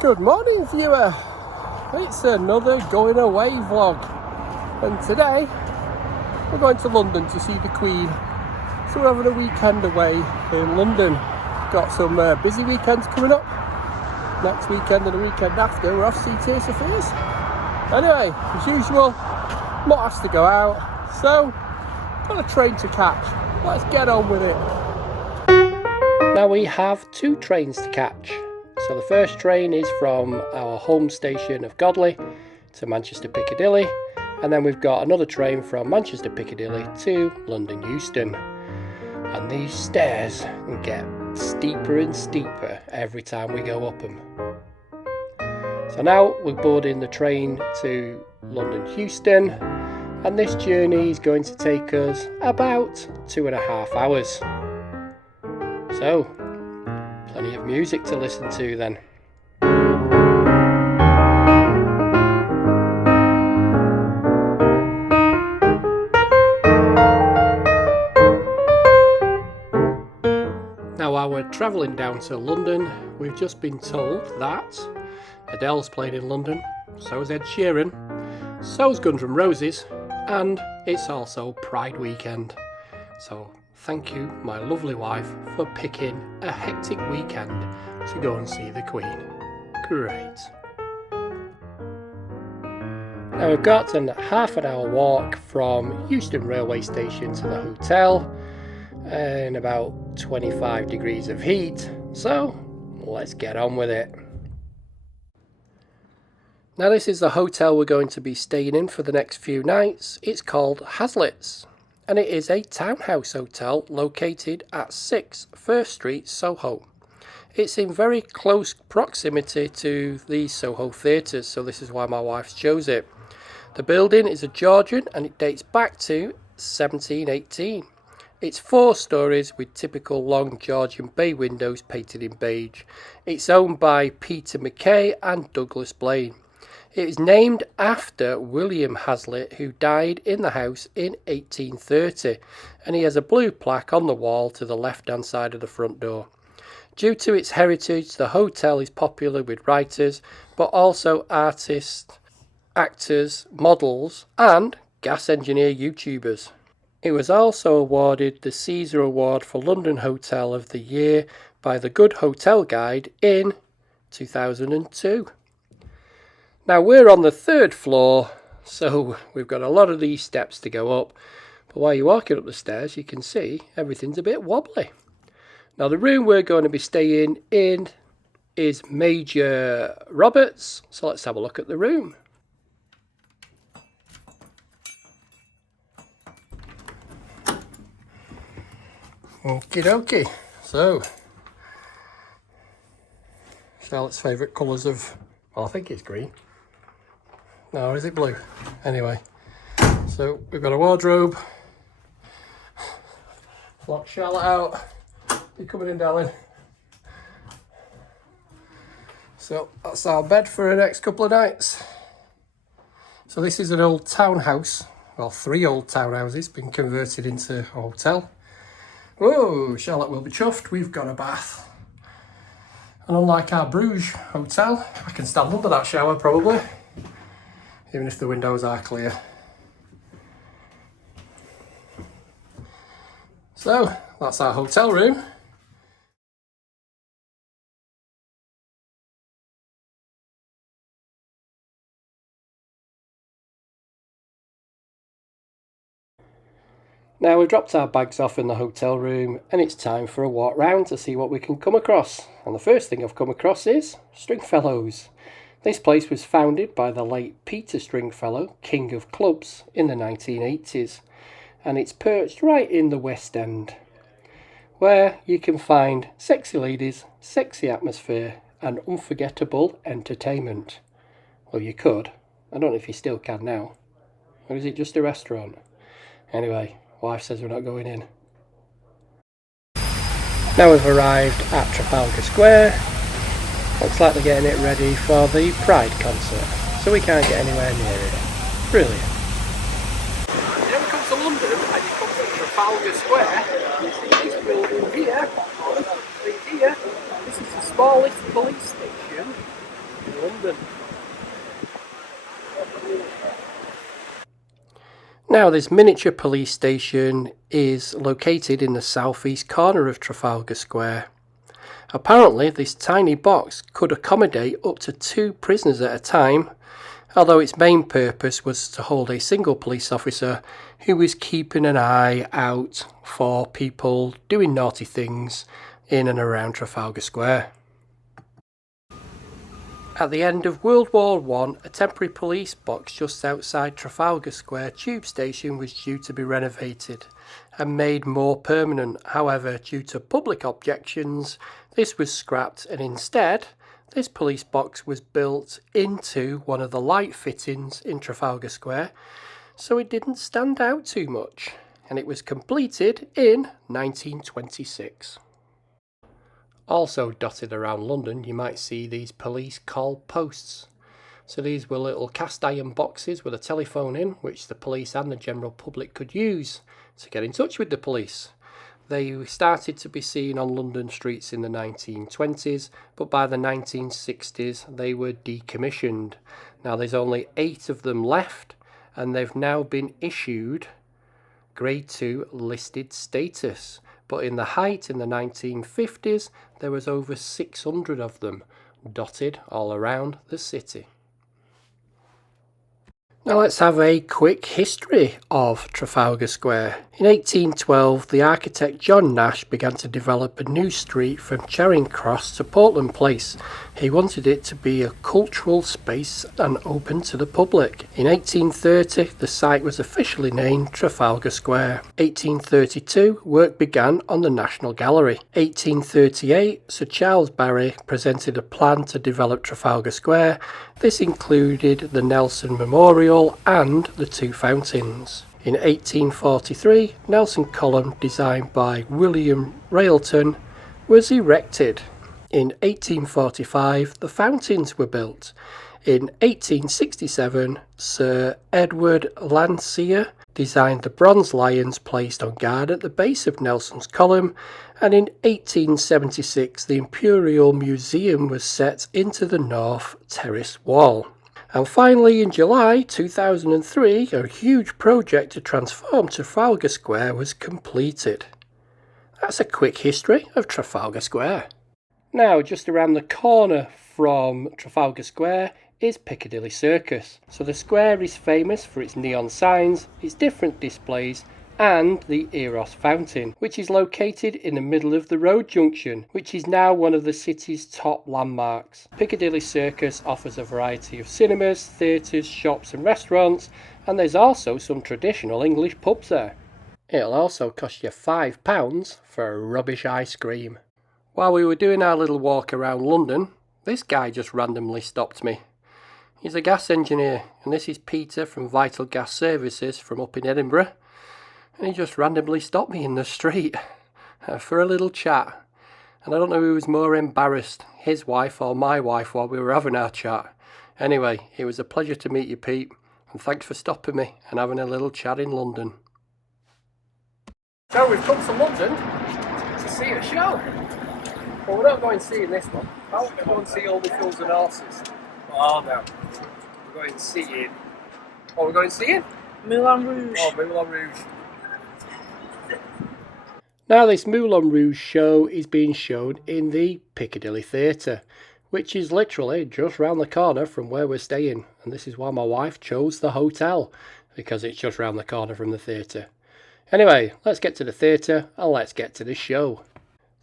Good morning, viewer. It's another going away vlog, and today we're going to London to see the Queen. So we're having a weekend away in London. Got some busy weekends coming up. Next weekend and the weekend after, we're off to see Tears Affairs. Anyway, as usual, not has to go out, so got a train to catch. Let's get on with it. Now we have two trains to catch. So the first train is from our home station of Godley to Manchester Piccadilly, and then we've got another train from Manchester Piccadilly to London Euston. And these stairs get steeper and steeper every time we go up them. So now we're boarding the train to London Euston, and this journey is going to take us about 2.5 hours. So plenty of music to listen to then. Now while we're travelling down to London, we've just been told that Adele's playing in London, so is Ed Sheeran, so's Guns N' Roses, and it's also Pride weekend. So thank you, my lovely wife, for picking a hectic weekend to go and see the Queen. Great. Now we've got a half an hour walk from Euston railway station to the hotel in about 25 degrees of heat, so let's get on with it. Now this is the hotel we're going to be staying in for the next few nights. It's called Hazlitt's, and it is a townhouse hotel located at 6 First Street, Soho. It's in very close proximity to the Soho theatres, so this is why my wife chose it. The building is a Georgian and it dates back to 1718. It's 4 stories with typical long Georgian bay windows painted in beige. It's owned by Peter Mackay and Douglas Blaine. It is named after William Hazlitt, who died in the house in 1830, and he has a blue plaque on the wall to the left-hand side of the front door. Due to its heritage, the hotel is popular with writers, but also artists, actors, models, and gas engineer YouTubers. It was also awarded the Caesar Award for London Hotel of the Year by the Good Hotel Guide in 2002. Now we're on the 3rd floor, so we've got a lot of these steps to go up, but while you're walking up the stairs you can see everything's a bit wobbly. Now the room we're going to be staying in is Major Roberts, so let's have a look at the room. Okie dokie, so Charlotte's favourite colours of, well, I think it's green. No, is it blue? Anyway, so we've got a wardrobe. Lock Charlotte out. You coming in, darling? So that's our bed for the next couple of nights. So this is an old townhouse. Well, 3 old townhouses been converted into a hotel. Whoa, Charlotte will be chuffed. We've got a bath. And unlike our Bruges hotel, I can stand under that shower probably, even if the windows are clear. So that's our hotel room. Now we've dropped our bags off in the hotel room and it's time for a walk round to see what we can come across. And the first thing I've come across is Stringfellows. This place was founded by the late Peter Stringfellow, King of Clubs, in the 1980s, and it's perched right in the West End, where you can find sexy ladies, sexy atmosphere and unforgettable entertainment. Well, you could. I don't know if you still can now. Or is it just a restaurant? Anyway, wife says we're not going in. Now we've arrived at Trafalgar Square. Looks like they're getting it ready for the Pride concert, so we can't get anywhere near it. Brilliant. You ever come to London and you come to Trafalgar Square, you see this building here, right here. This is the smallest police station London. Now, this miniature police station is located in the southeast corner of Trafalgar Square. Apparently, this tiny box could accommodate up to 2 prisoners at a time, although its main purpose was to hold a single police officer who was keeping an eye out for people doing naughty things in and around Trafalgar Square. At the end of World War I, a temporary police box just outside Trafalgar Square tube station was due to be renovated and made more permanent. However, due to public objections, this was scrapped, and instead, this police box was built into one of the light fittings in Trafalgar Square, so it didn't stand out too much, and it was completed in 1926. Also dotted around London, you might see these police call posts. So these were little cast iron boxes with a telephone in, which the police and the general public could use to get in touch with the police. They started to be seen on London streets in the 1920s, but by the 1960s they were decommissioned. Now there's only 8 of them left, and they've now been issued Grade 2 listed status. But in the height in the 1950s, there was over 600 of them dotted all around the city. Now let's have a quick history of Trafalgar Square. In 1812, the architect John Nash began to develop a new street from Charing Cross to Portland Place. He wanted it to be a cultural space and open to the public. In 1830, the site was officially named Trafalgar Square. 1832, work began on the National Gallery. 1838, Sir Charles Barry presented a plan to develop Trafalgar Square. This included the Nelson Memorial and the 2 fountains. In 1843, Nelson Column, designed by William Railton, was erected. In 1845, the fountains were built. In 1867, Sir Edward Landseer designed the bronze lions placed on guard at the base of Nelson's Column, and in 1876, the Imperial Museum was set into the north terrace wall. And finally, in July 2003, a huge project to transform Trafalgar Square was completed. That's a quick history of Trafalgar Square. Now, just around the corner from Trafalgar Square is Piccadilly Circus. So the square is famous for its neon signs, its different displays, and the Eros Fountain, which is located in the middle of the road junction, which is now one of the city's top landmarks. Piccadilly Circus offers a variety of cinemas, theatres, shops and restaurants, and there's also some traditional English pubs there. It'll also cost you £5 for a rubbish ice cream. While we were doing our little walk around London, this guy just randomly stopped me. He's a gas engineer, and this is Peter from Vital Gas Services from up in Edinburgh. And he just randomly stopped me in the street for a little chat. And I don't know who was more embarrassed, his wife or my wife, while we were having our chat. Anyway, it was a pleasure to meet you, Pete, and thanks for stopping me and having a little chat in London. So we've come to London to see a show. Well, we're not going seeing this one. I want to go and see All the Fools and Horses. Oh no. We're going seeing... What are we going seeing? Moulin Rouge. Oh, Moulin Rouge. Now this Moulin Rouge show is being shown in the Piccadilly Theatre, which is literally just round the corner from where we're staying. And this is why my wife chose the hotel, because it's just round the corner from the theatre. Anyway, let's get to the theatre and let's get to the show.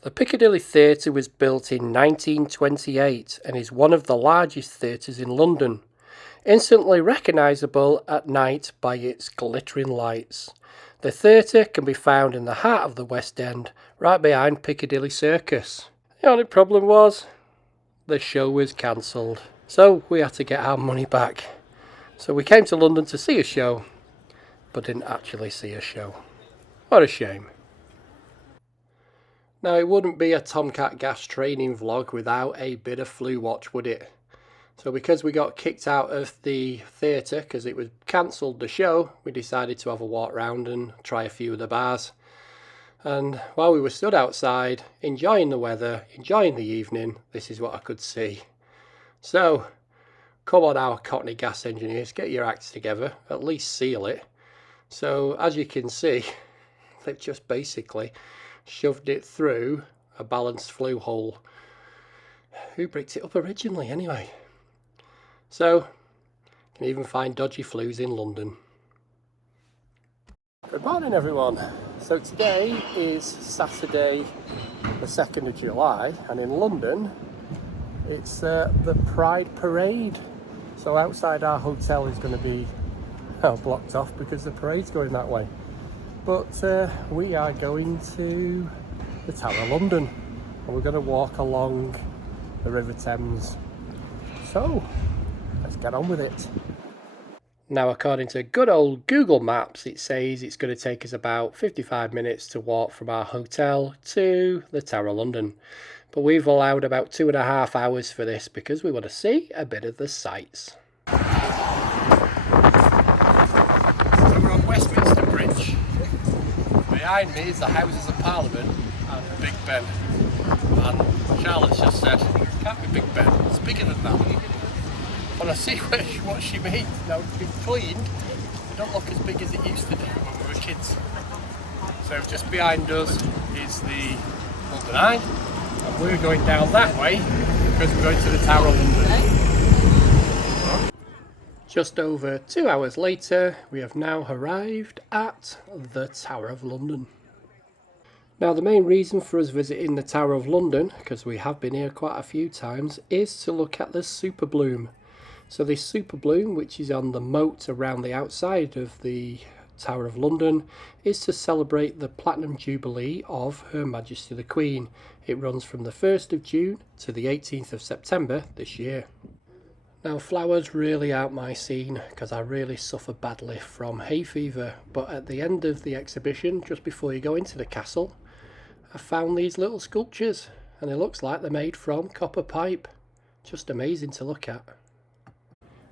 The Piccadilly Theatre was built in 1928 and is one of the largest theatres in London, instantly recognisable at night by its glittering lights. The theatre can be found in the heart of the West End, right behind Piccadilly Circus. The only problem was, the show was cancelled, so we had to get our money back. So we came to London to see a show, but didn't actually see a show. What a shame. Now, it wouldn't be a Tomcat Gas training vlog without a bit of Flu Watch, would it? So because we got kicked out of the theatre because it was cancelled the show, we decided to have a walk round and try a few of the bars. And while we were stood outside, enjoying the weather, enjoying the evening, this is what I could see. So, come on our Cockney gas engineers, get your acts together, at least seal it. So, as you can see, they've just basically shoved it through a balanced flue hole. Who bricked it up originally anyway? So, you can even find dodgy flues in London. Good morning everyone. So today is Saturday the 2nd of July and in London it's the Pride Parade. So outside our hotel is going to be blocked off because the parade's going that way. But we are going to the Tower of London and we're going to walk along the River Thames. So let's get on with it. Now, according to good old Google Maps, it says it's going to take us about 55 minutes to walk from our hotel to the Tower of London. But we've allowed about 2.5 hours for this because we want to see a bit of the sights. So we're on Westminster Bridge. Behind me is the Houses of Parliament and Big Ben. And Charlotte's just said, it can't be Big Ben, it's bigger than that. And I see what she means. Now it's been cleaned, it don't look as big as it used to do when we were kids. So just behind us is the London Eye, and we're going down that way because we're going to the Tower of London. Just over 2 hours later, we have now arrived at the Tower of London. Now the main reason for us visiting the Tower of London, because we have been here quite a few times, is to look at the Superbloom. So this Superbloom, which is on the moat around the outside of the Tower of London, is to celebrate the Platinum Jubilee of Her Majesty the Queen. It runs from the 1st of June to the 18th of September this year. Now flowers really aren't my scene because I really suffer badly from hay fever, but at the end of the exhibition, just before you go into the castle, I found these little sculptures and it looks like they're made from copper pipe. Just amazing to look at.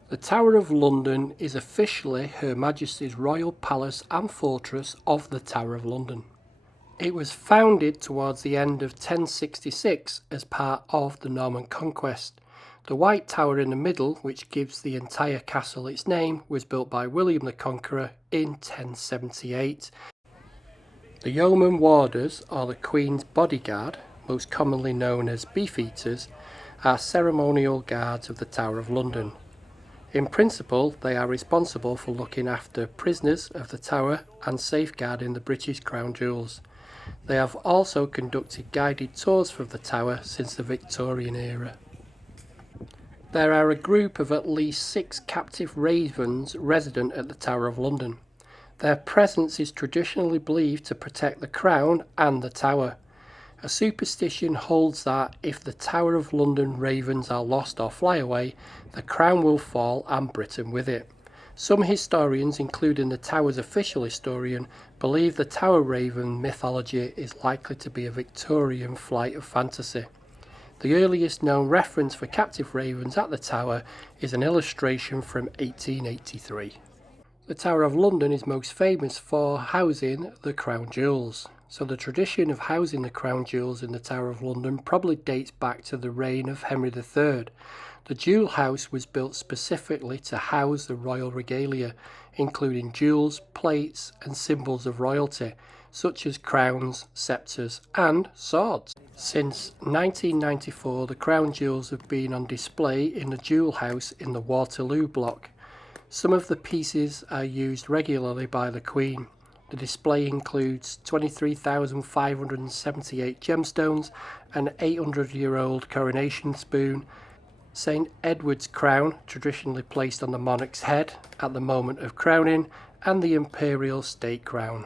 The Tower of London is officially Her Majesty's Royal Palace and Fortress of the Tower of London. It was founded towards the end of 1066 as part of the Norman Conquest. The White Tower in the middle, which gives the entire castle its name, was built by William the Conqueror in 1078. The Yeoman Warders, or the Queen's Bodyguard, most commonly known as Beefeaters, are ceremonial guards of the Tower of London. In principle, they are responsible for looking after prisoners of the Tower and safeguarding the British Crown Jewels. They have also conducted guided tours of the Tower since the Victorian era. There are a group of at least 6 captive ravens resident at the Tower of London. Their presence is traditionally believed to protect the Crown and the Tower. A superstition holds that if the Tower of London ravens are lost or fly away, the Crown will fall and Britain with it. Some historians, including the Tower's official historian, believe the Tower Raven mythology is likely to be a Victorian flight of fantasy. The earliest known reference for captive ravens at the Tower is an illustration from 1883. The Tower of London is most famous for housing the Crown Jewels. So the tradition of housing the Crown Jewels in the Tower of London probably dates back to the reign of Henry III. The Jewel House was built specifically to house the royal regalia, including jewels, plates and symbols of royalty, such as crowns, sceptres and swords. Since 1994, the Crown Jewels have been on display in the Jewel House in the Waterloo block. Some of the pieces are used regularly by the Queen. The display includes 23,578 gemstones, an 800-year-old coronation spoon, St. Edward's crown, traditionally placed on the monarch's head at the moment of crowning, and the imperial state crown.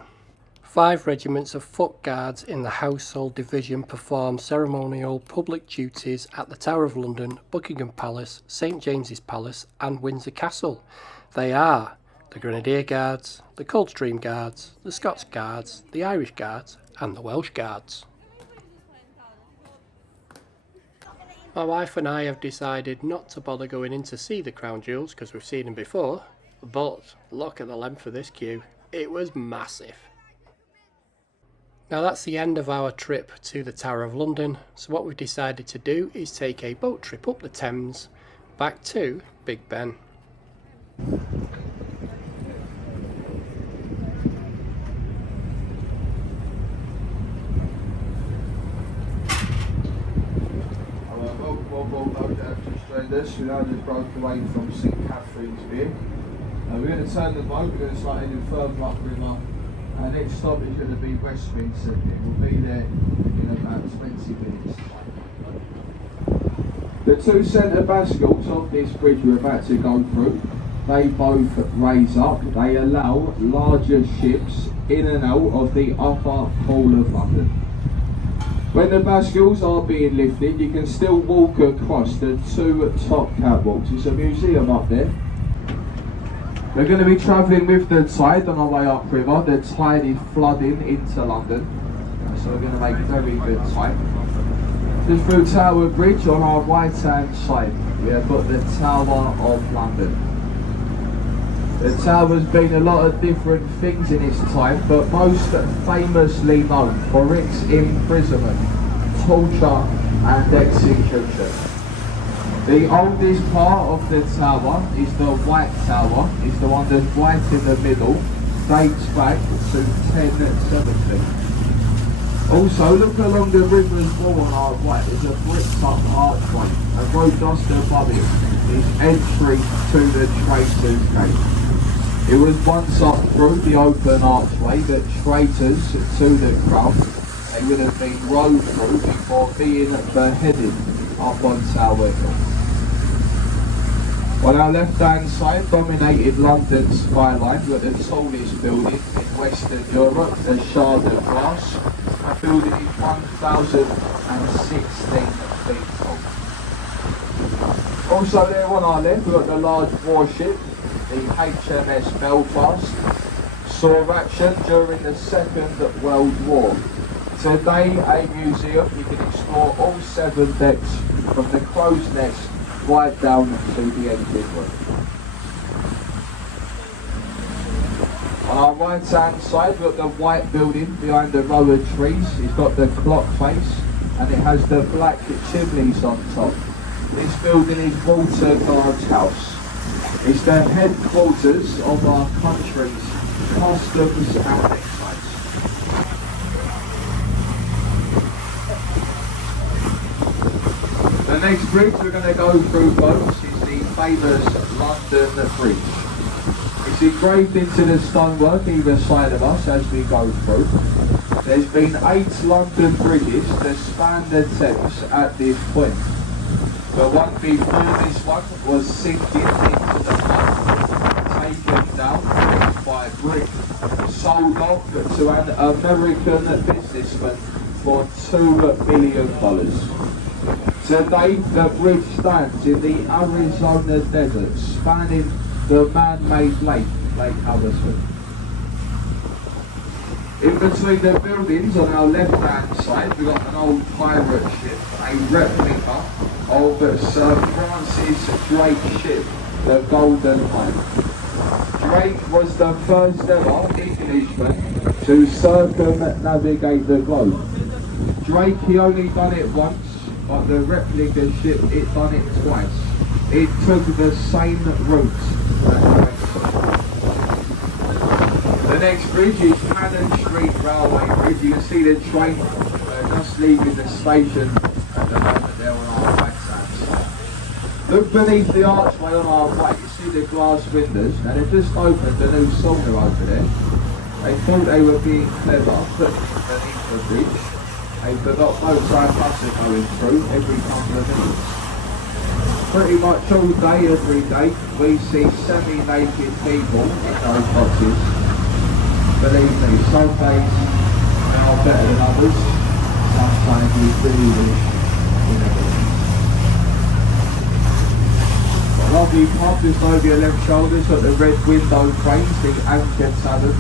5 regiments of foot guards in the Household Division perform ceremonial public duties at the Tower of London, Buckingham Palace, St. James's Palace and Windsor Castle. They are the Grenadier Guards, the Coldstream Guards, the Scots Guards, the Irish Guards and the Welsh Guards. My wife and I have decided not to bother going in to see the Crown Jewels because we've seen them before, but look at the length of this queue. It was massive. Now that's the end of our trip to the Tower of London, so what we've decided to do is take a boat trip up the Thames back to Big Ben. We now just broke away from St Catherine's Beer. We're going to turn the boat, we're going to start heading further upriver. Our next stop is going to be Westminster. It will be there in about 20 minutes. The two centre bascles of this bridge we're about to go through, they both raise up. They allow larger ships in and out of the upper hall of London. When the bascles are being lifted, you can still walk across the two top catwalks. It's a museum up there. We're going to be travelling with the tide on our way upriver. The tide is flooding into London, so we're going to make very good time. Just through Tower Bridge on our right hand side, we have got the Tower of London. The Tower's been a lot of different things in its time, but most famously known for its imprisonment, torture and execution. The oldest part of the tower is the White Tower. It's the one that's right in the middle, dates back to 1070. Also, look along the river's wall on our right, there's a bricked up archway, and right just above it is entry to the Traitors' Gate. It was once up through the open archway that traitors to the crown, they would have been rowed through before being beheaded up on Tower Hill. On our left hand side, dominated London's skyline, we've got the tallest building in Western Europe, the Shard of Glass. That building is 1,016 feet tall. Also there on our left, we've got the large warship, the HMS Belfast, saw action during the Second World War. Today, a museum, you can explore all 7 decks from the crow's nest right down to the engine room. On our right hand side, we've got the white building behind the row of trees. It's got the clock face and it has the black chimneys on top. This building is Walter Guard's house. It's the headquarters of our country's customs and excise. The next bridge we're going to go through, folks, is the famous London Bridge. It's engraved into the stonework either side of us as we go through. There's been 8 London bridges that span the Thames at this point. The one before this one was sinking into the mud, taken down by a brick, sold off to an American businessman for $2 billion. Today the bridge stands in the Arizona desert, spanning the man-made lake, Lake Havasu. In between the buildings on our left-hand side, we've got an old pirate ship, a replica of Sir Francis Drake's ship, the Golden Hind. Drake was the first ever Englishman to circumnavigate the globe. Drake, he only done it once, but the replica ship, it done it twice. It took the same route. The next bridge is Cannon Street Railway Bridge. You can see the train just leaving the station at the moment there on our right hand side. Look beneath the archway on our right, you see the glass windows. Now they've just opened a new sauna over there. They thought they were being clever, put beneath the bridge. They forgot boats like us are going through every couple of minutes. Pretty much all day, every day, we see semi-naked people in those boxes. Believe me, some days they are better than others. Sometimes we really wish we never did. Lovely pub just over your left shoulder, got the red window frames, the Anchor Tavern.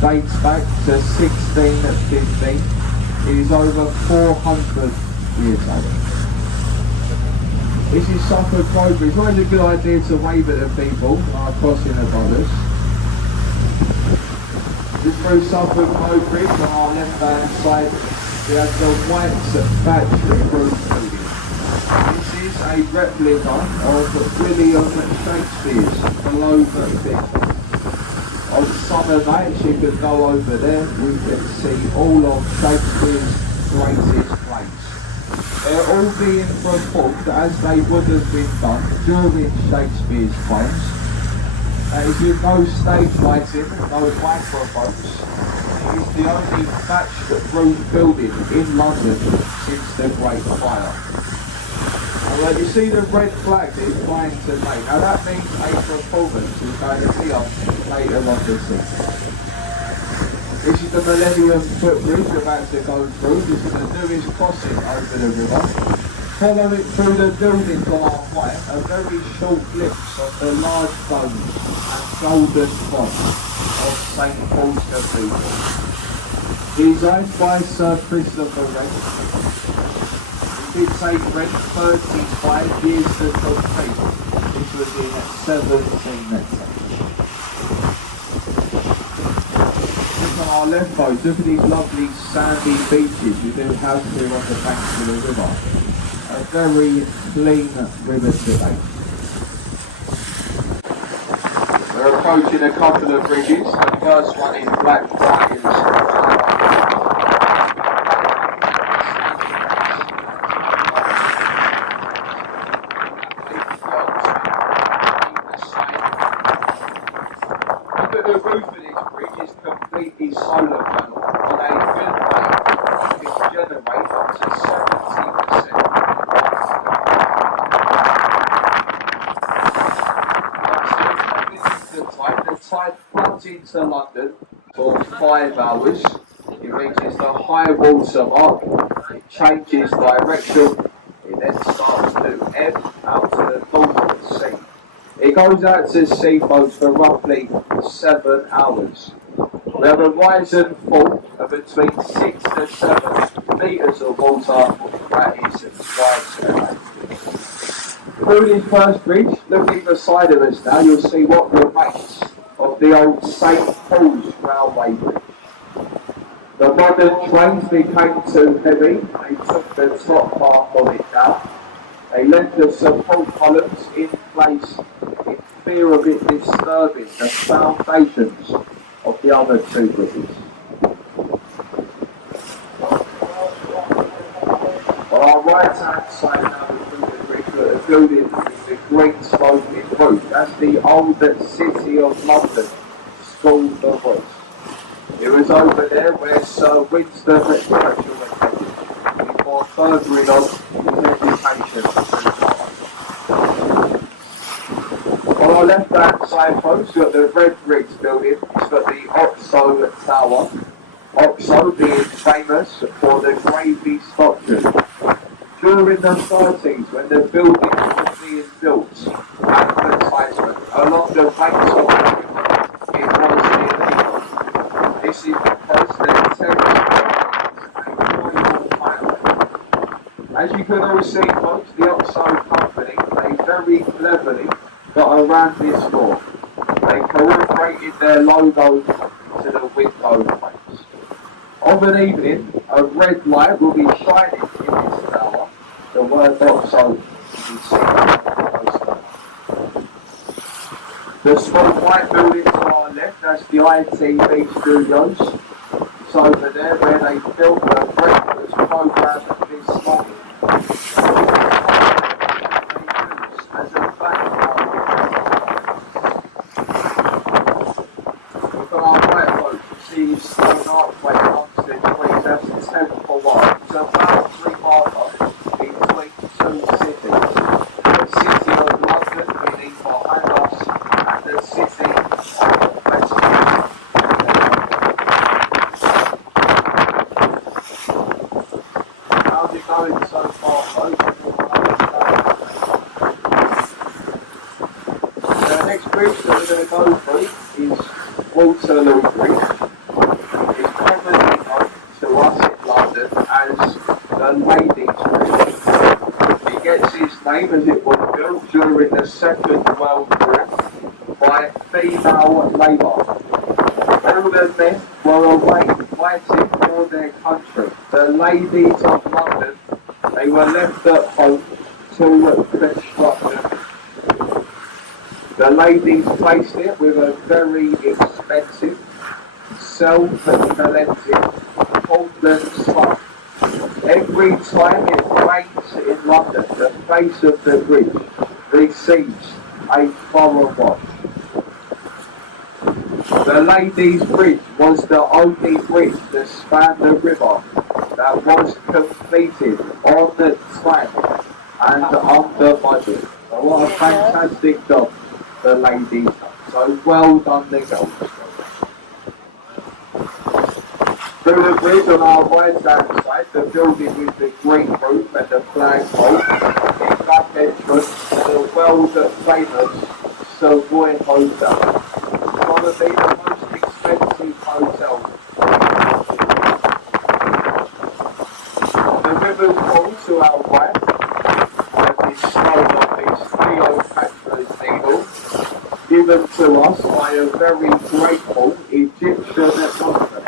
Dates back to 1615. It is over 400 years old. This is Suffolk Road Bridge. It's always a good idea to wave at the people crossing the borders. Just through Suffolk Road Bridge on our left hand side, we have the white battery roof building. This is is a replica of William Shakespeare's Globe Theatre. On summer nights you can go over there, we can see all of Shakespeare's greatest plays. They're all being performed as they would have been done during Shakespeare's times. As with no stage lighting, no microphones, it is the only thatched roof building in London since the Great Fire. And you see the red flag that is trying to make. Now that means a performance is going to be on later on this evening. This is the Millennium Footbridge we're about to go through. This is the newest crossing over the river. Following through the buildings on our right, a very short glimpse of the large dome and golden font of St Paul's Cathedral. Designed by Sir Christopher Wren. It did take Wren 35 years to complete. This was in 1790. Look on our left folks, look at these lovely sandy beaches we do have here on the banks of the river. A very clean river today. We're approaching a couple of bridges. The first one is Blackfriars. Look at the roof of this bridge is completely solar panel. On a good day, it can generate up to 70%. The tide floods into London for 5 hours. It reaches the high water mark. It changes direction. It then starts to ebb out to the Northern Sea. It goes out to sea boats for roughly 7 hours. We have a rise and fall of between 6 to 7 metres of water that is widespread. Through this first bridge, looking beside of us now, you'll see what remains of the old St Paul's Railway Bridge. The modern trains became too heavy, they took the top half of it down. They left the support columns in place in fear of it disturbing the foundations of the other two bridges. On our right hand side now, the building with the green smoking roof. That's the old City of London School of Voice. It was over there where Sir Winston Churchill attended before furthering on his education. On our left hand side folks, you've got the Red Bricks building. It's got the Oxo Tower. Oxo being famous for the gravy sculptures. During the 30s, when the building was being built, advertisement along the banks of the river, it was illegal. This is because the Thames is a royal highway. As you can all see, folks, the Oxo company, they very cleverly got around this law. They cooperated their logo to the window frames. Of an evening, a red light will be shining in this tower. The word Oxo is seen on the small white building to our left, that's the ITV studios. It's over there where they filmed the breakfast programme this morning. As a background. Look on our right, folks, you see Stone Archway Hampstead Queen, that's the Temple One. It's about 3 miles between two cities. The City of London, meaning behind us, and the City of Westminster. How's it going so far, folks? The next bridge that we're going to go through is Waterloo Bridge. It's commonly known to us in London as the Ladies' Bridge. It gets its name as it was built during the Second World War by female labour. All the men were away fighting for their country. The ladies of London, they were left at home metal construction. The ladies placed it with a very expensive, self-collected Portland slab. Every time it rains in London, the face of the bridge receives a thorough wash. The Ladies' Bridge was the only bridge to span the river that was completed on the time and under budget. So what a fantastic job the ladies done. So well done the girls. Through the bridge on our right hand side, the building with the green roof and the flagpole, in back entrance to the world famous Savoy Hotel. Probably the most expensive hotel. The river's wall to our right has been stone of these Cleopatra's needle, given to us by a very grateful Egyptian government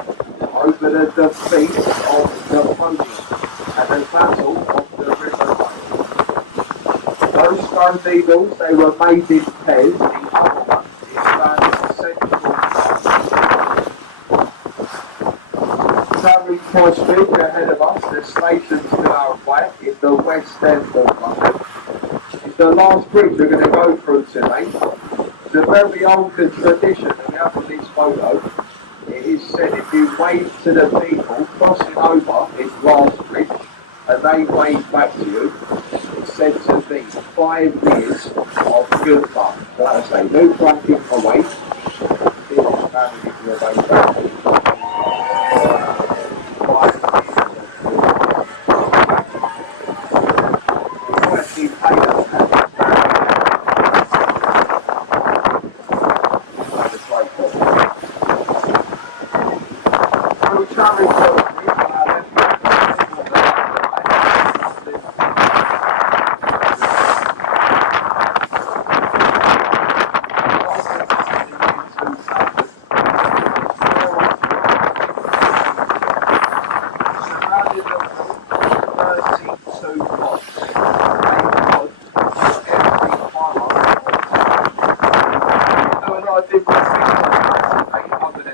over the defeat of Napoleon and the battle of the River Rhine. Those stone needles, they were made in pairs, the other one is found in central Travelling Cross Bridge ahead of us, the stations to our right in the West End of London. It's the last bridge we're going to go through today. It's a very old tradition that we have in this photo. It is said if you wave to the people crossing over this last bridge and they wave back to you, it's said to be 5 years of good luck. Like I say, no cracking away.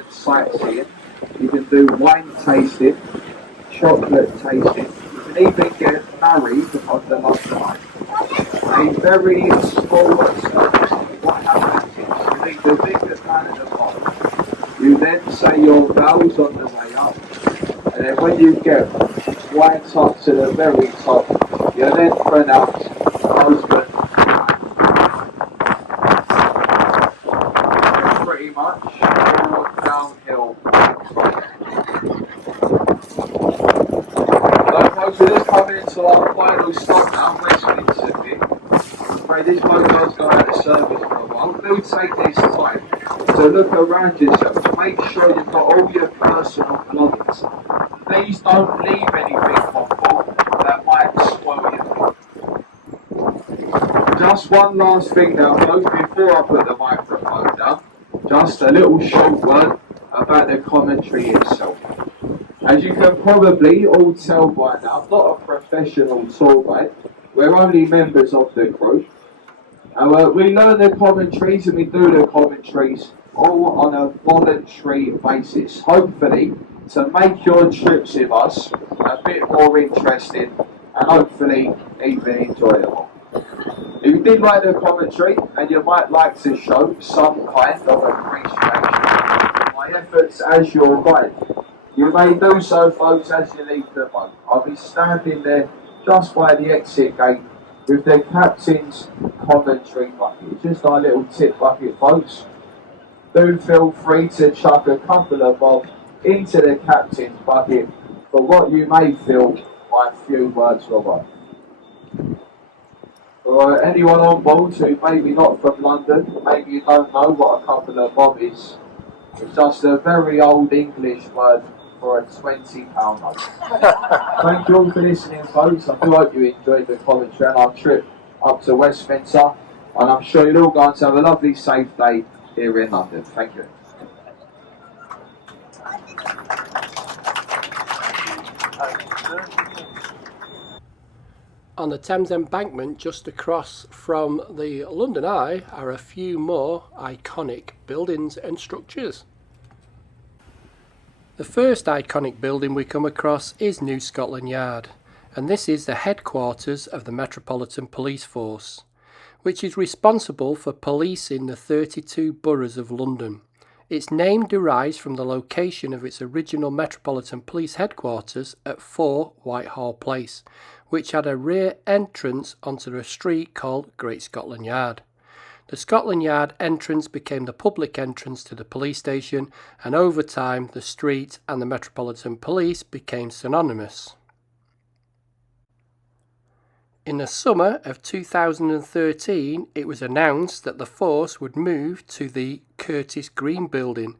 Sightseeing, you can do wine tasting, chocolate tasting, you can even get married on the London Eye. A very small service. What happens is you need the biggest man in the box. You then say your vows on the way up, and then when you get right up to the very top, you then pronounce husband. Pretty much all downhill. So folks, we're just coming into our final stop now, Westminster here. I'm afraid this boat does go out of service for a while. Do take this time to look around yourself to make sure you've got all your personal belongings. Please don't leave anything on board that might spoil you. Just one last thing now, folks, before I put the microphone down. Just a little short word about the commentary itself. As you can probably all tell by now, I'm not a professional tour guide. We're only members of the crew. And we learn the commentaries and we do the commentaries all on a voluntary basis. Hopefully to make your trips with us a bit more interesting and hopefully even enjoyable. If you did like the commentary and you might like to show some kind of appreciation for my efforts as your guide, you may do so, folks, as you leave the boat. I'll be standing there just by the exit gate with the captain's commentary bucket. Just our little tip bucket, folks. Do feel free to chuck a couple of bob into the captain's bucket for what you may feel my few words were worth. For anyone on board who maybe not from London, maybe you don't know what a couple of bob is, it's just a very old English word for a £20 note. Thank you all for listening, folks. I do hope you enjoyed the commentary on our trip up to Westminster, and I'm sure you're all going to have a lovely, safe day here in London. Thank you. On the Thames embankment just across from the London Eye are a few more iconic buildings and structures. The first iconic building we come across is New Scotland Yard, and this is the headquarters of the Metropolitan Police Force, which is responsible for policing the 32 boroughs of London. Its name derives from the location of its original Metropolitan Police headquarters at 4 Whitehall Place, which had a rear entrance onto a street called Great Scotland Yard. The Scotland Yard entrance became the public entrance to the police station, and over time the street and the Metropolitan Police became synonymous. In the summer of 2013, it was announced that the force would move to the Curtis Green building,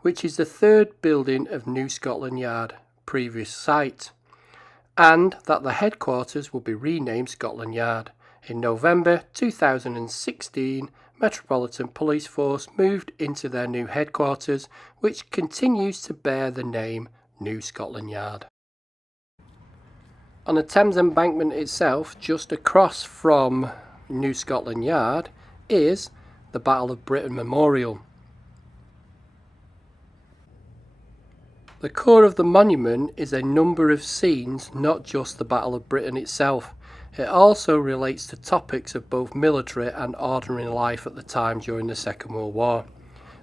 which is the third building of New Scotland Yard, previous site, and that the headquarters will be renamed Scotland Yard. In November 2016, Metropolitan Police Force moved into their new headquarters, which continues to bear the name New Scotland Yard. On the Thames embankment itself, just across from New Scotland Yard, is the Battle of Britain Memorial. The core of the monument is a number of scenes, not just the Battle of Britain itself. It also relates to topics of both military and ordinary life at the time during the Second World War.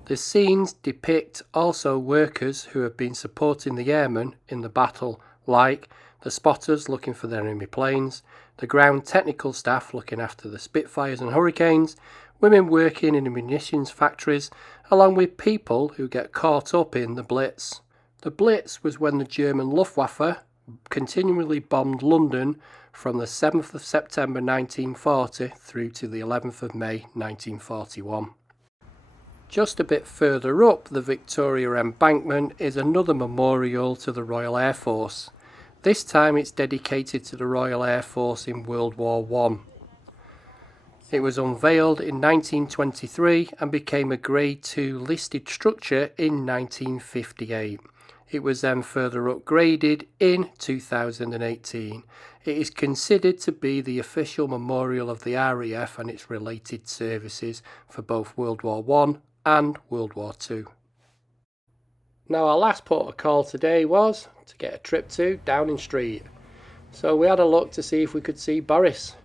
The scenes depict also workers who have been supporting the airmen in the battle, like the spotters looking for their enemy planes, the ground technical staff looking after the Spitfires and Hurricanes, women working in the munitions factories, along with people who get caught up in the Blitz. The Blitz was when the German Luftwaffe continually bombed London from the 7th of September 1940 through to the 11th of May 1941. Just a bit further up the Victoria Embankment is another memorial to the Royal Air Force. This time it's dedicated to the Royal Air Force in World War I. It was unveiled in 1923 and became a Grade II listed structure in 1958. It was then further upgraded in 2018. It is considered to be the official memorial of the RAF and its related services for both World War I and World War II. Now, our last port of call today was to get a trip to Downing Street. So we had a look to see if we could see Boris.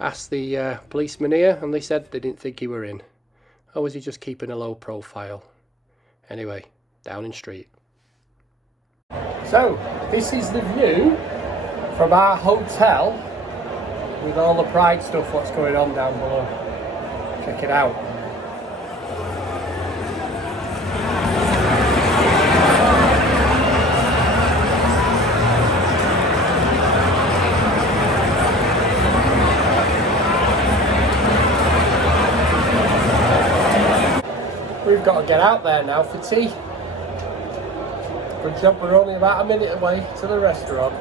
Asked the policeman here and they said they didn't think he were in. Or was he just keeping a low profile? Anyway, Downing Street. So, this is the view from our hotel with all the Pride stuff, what's going on down below. Check it out. We've got to get out there now for tea. Good job we're only about a minute away to the restaurant.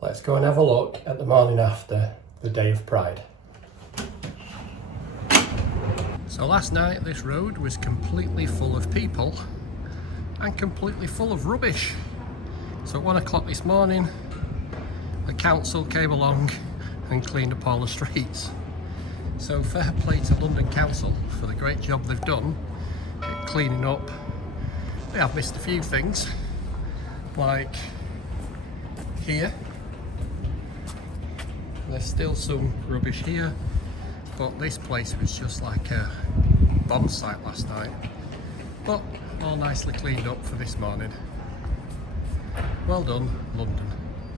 Let's go and have a look at the morning after the day of Pride. So last night this road was completely full of people and completely full of rubbish. So at 1 o'clock this morning the council came along and cleaned up all the streets. So fair play to London Council for the great job they've done at cleaning up. They have missed a few things, like here. There's still some rubbish here, but this place was just like a bomb site last night. But all nicely cleaned up for this morning. Well done, London.